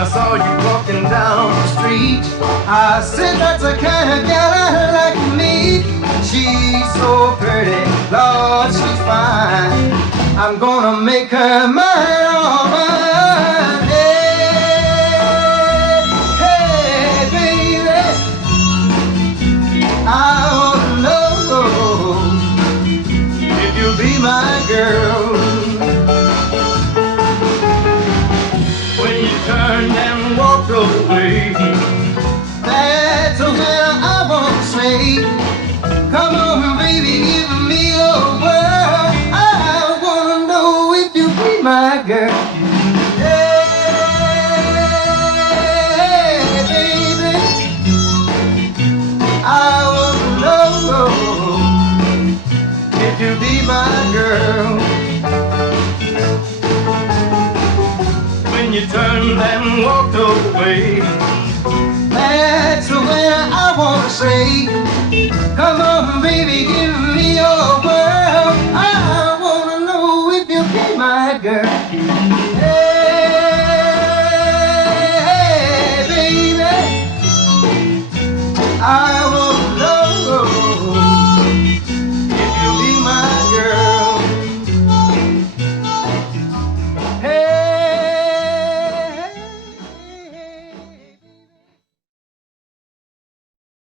I saw you walking down the street, I said that's the kind of gal I like to meet. She's so pretty, Lord, she's fine. I'm gonna make her mine, all mine. Hey, hey, baby, I wanna know if you'll be my girl. When you turned and walked away, that's when I wanna say, come on, baby, give me your word. I wanna know if you'll be my girl. Hey, baby, I wanna know if you'll be my girl. When you turned and walked away, that's when I wanna say, come on, baby, give me your world. I wanna know if you'll be my girl. Hey, baby, I